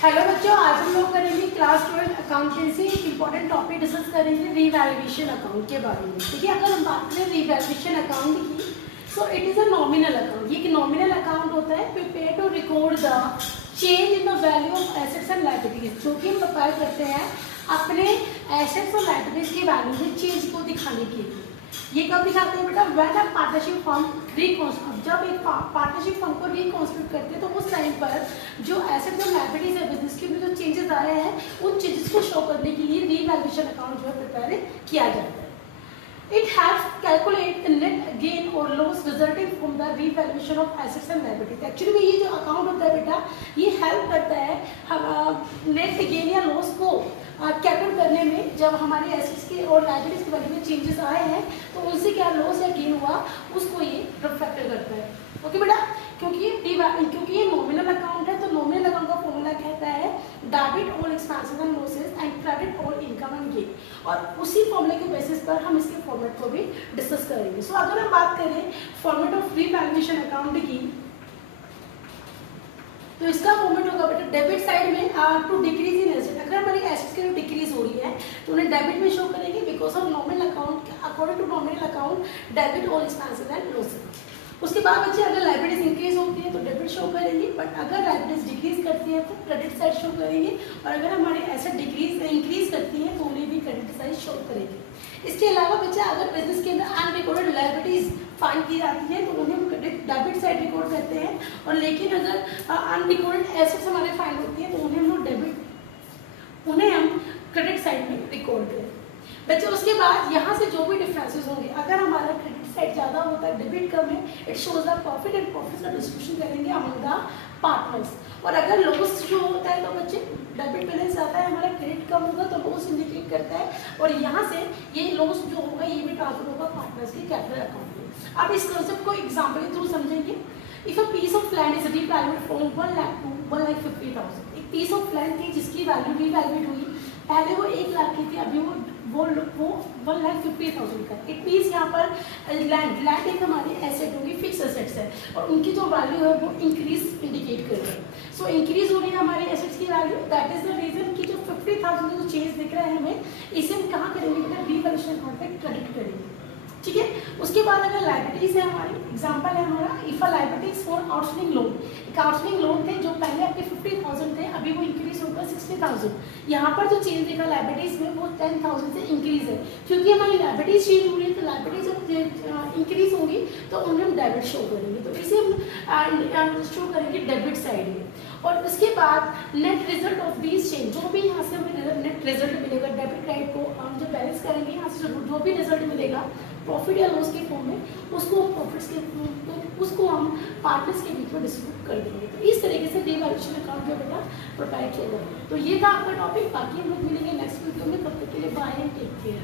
Hello बच्चों, आज हम लोग करेंगे क्लास 12 अकाउंटेंसी। एक इम्पॉर्टेंट टॉपिक डिस्कस करेंगे रीवैल्यूएशन अकाउंट के बारे में। ठीक है, अगर हम बात करें रीवैल्यूएशन अकाउंट की, so it is a nominal account. ये एक नॉमिनल अकाउंट होता है prepare to record the change in the value of assets and liabilities, जो कि हम प्रिपेयर करते हैं अपने एसेट्स और लायबिलिटीज की वैल्यू में चेंज को दिखाने के लिए। ये कब दिखाते हैं बेटा? When a partnership firm reconstitute, जब एक पार्टनरशिप फर्म को रिकॉन्स्टिट्यूट करते हैं तो उस टाइम पर जो एसेट्स और लायबिलिटीज है बिजनेस के में जो चेंजेस आए हैं उन चेंजेस को शो करने के लिए रीवैल्यूएशन अकाउंट जो है प्रिपेयर किया जाता है। It helps calculate the net gain or loss resulting from the revaluation of assets and liabilities. Actually में ये जो अकाउंट होता है बेटा, ये हेल्प करता है हम नेट गेन या लॉस को कैलकुलेट करने में। जब हमारे एसेट्स के और लायबिलिटीज के वैल्यू में चेंजेस आए हैं तो उनसे क्या लॉस या गेन हुआ उसको ये रिफ्लेक्ट करता है। ओके बेटा, क्योंकि ये नॉमिनल अकाउंट है तो नॉमिनल अकाउंट का फॉर्मूला कहता है debit all expenses and losses and credit all income and gain, और उसी फॉर्मूले के बेसिस पर हम इसके फॉर्मेट को भी डिस्कस करेंगे। सो अगर हम बात करें फॉर्मेट ऑफ रीवैल्यूएशन अकाउंट की, तो इसका फॉर्मेट होगा बेटा डेबिट साइड में टू डिक्रीज इन एसेट। अगर हमारी एसेट्स की डिक्रीज हो रही है तो उन्हें डेबिट में शो करेंगे because of nominal account, according to nominal account debit all expenses and losses. उसके बाद बच्चे अगर लायबिलिटीज इंक्रीज होती है तो डेबिट शो करेंगे, बट अगर लायबिलिटीज डिक्रीज करती है तो क्रेडिट साइड शो करेंगे, और अगर हमारे एसेट इंक्रीज करती है तो उन्हें भी क्रेडिट साइड शो करेंगे। इसके अलावा बच्चे अगर बिजनेस के अंदर अनरिकॉर्डेड लायबिलिटीज फाइंड की जाती है तो उन्हें हम डेबिट साइड रिकॉर्ड करते हैं, और लेकिन अगर अनरिकॉर्डेड एसेट्स हमारे फाइंड होती है तो उन्हें हम क्रेडिट साइड में रिकॉर्ड करें। बच्चे उसके बाद यहाँ से जो भी डिफरेंसेस होंगे, अगर हमारा क्रेडिट साइड ज़्यादा होता है डेबिट कम है, it shows the profit and profit का डिस्ट्रीब्यूशन करेंगे अमंग द पार्टनर्स। और अगर लॉस जो होता है तो बच्चे डेबिट बैलेंस ज़्यादा है, हमारा क्रेडिट कम होगा तो लॉस इंडिकेट करता है, और यहाँ से ये लॉस जो होगा ये भी ट्रांसफर होगा पार्टनर्स के कैपिटल अकाउंट में। अब इस कंसेप्ट को एग्जाम्पल के थ्रू समझेंगे। If a piece of land is revalued from 1 lakh to 1,50,000, एक पीस ऑफ लैंड थी जिसकी वैल्यू रीवैल्यूड हुई, पहले वो 1 लाख की थी, अभी वो 1,50,000 का। इट मीन्स यहाँ पर लैंड एक हमारी एसेट होगी, फिक्स एसेट्स है, और उनकी जो वैल्यू है वो इंक्रीज इंडिकेट कर रही है। सो इंक्रीज हो रही है हमारे एसेट्स की value, that is the reason कि जो 50,000 का जो चेंज दिख रहा है हमें, इसे हम कहाँ करेंगे बेटा? रीवैल्यूएशन अकाउंट पे क्रेडिट करेंगे। ठीक है, उसके बाद अगर लायबिलिटीज है हमारी, एग्जांपल है हमारा if a liabilities for outstanding loan, एक आउटस्टैंडिंग लोन थे जो पहले आपके 50,000 थे, अभी वो इंक्रीज होकर 60,000। यहाँ पर जो चेंज देखा लायबिलिटीज में वो 10,000 से इंक्रीज है, क्योंकि हमारी लायबिलिटीज चेंज हो रही है तो लायबिलिटीज जब इंक्रीज होगी तो उन्हें हम डेबिट शो करेंगे, तो इसे हम शो करेंगे डेबिट साइड में। और उसके बाद net result of these change, जो भी यहाँ से हमें नेट रिजल्ट मिलेगा डेबिट क्रेडिट को हम जब बैलेंस करेंगे, यहाँ से जो भी रिजल्ट मिलेगा प्रॉफिट या लॉस के फॉर्म में, उसको हम पार्टनर्स के बीच में डिस्ट्रीब्यूट कर देंगे। तो इस तरीके से रीवैल्यूएशन अकाउंट जो बेटा प्रिपेयर किया जाएगा। तो ये था आपका टॉपिक, बाकी हम लोग मिलेंगे नेक्स्ट वीडियो में, तब तक के लिए बाय एंड टेक केयर।